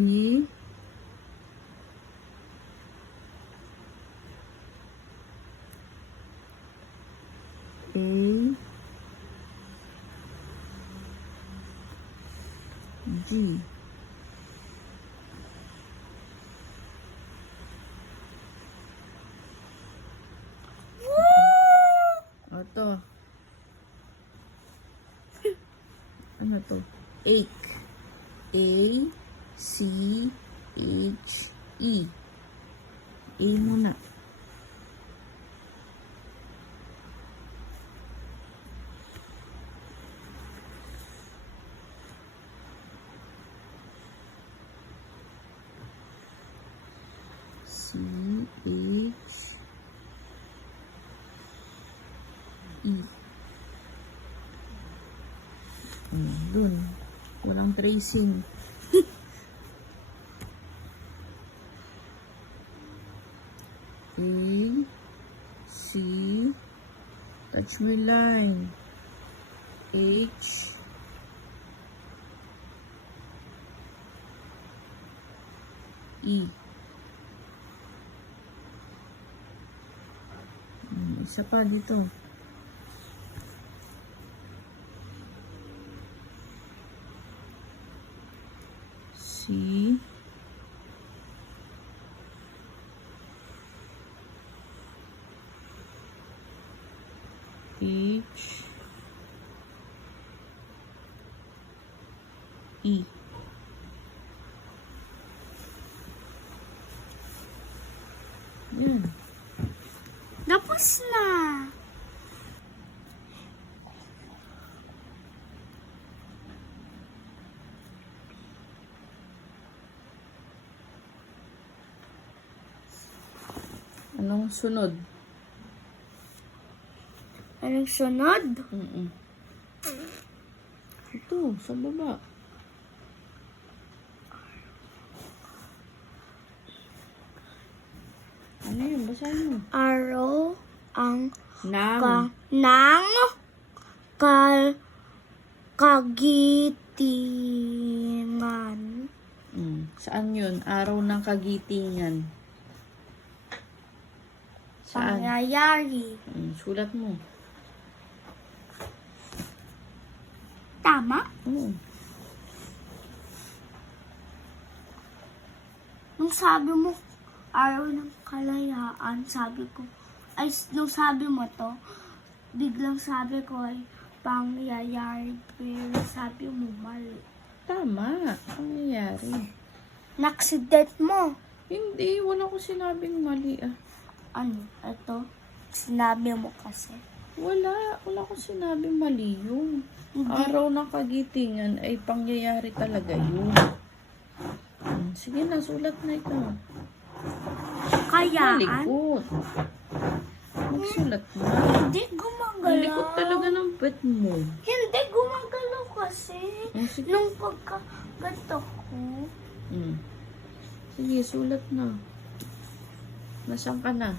B, A, G. Ito. Ano to? Ache. A, C, H, E. A muna. C, H, E. Dun. Walang tracing. A, C, touch my line. H, E. Isa pa dito. C, H, E. Yan. Tapos na. Anong sunod? Anong sunod? Ito, sa baba. Ano yun? Basahin mo. Araw ang Nang. ng kagitingan. Saan yun? Araw ng kagitingan. Saan? Pangyayari. Sulat mo. Tama? Oo. Nung sabi mo, araw ng kalayaan, sabi ko, nung sabi mo to, biglang sabi ko ay pangyayari, pero sabi mo mali. Tama. Pangyayari. Naksident mo. Hindi. Wala ko sinabing mali Ano? Ito? Sinabi mo kasi. Wala ko sinabing mali yun. Araw ng kagitingan ay pangyayari talaga yun. Sige na, sulat na ito. Kayaan? Malikot. Magsulat mo. Hindi gumagalaw. Ang likot talaga ng pet mo. Hindi gumagalaw kasi. Sige. Nung pagkaganto ko. Sige, sulat na. Nasaan ka na?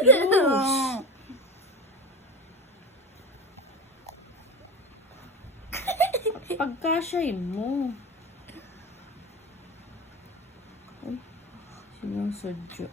Close. Pagkasyahin mo. Ay, sinasadya.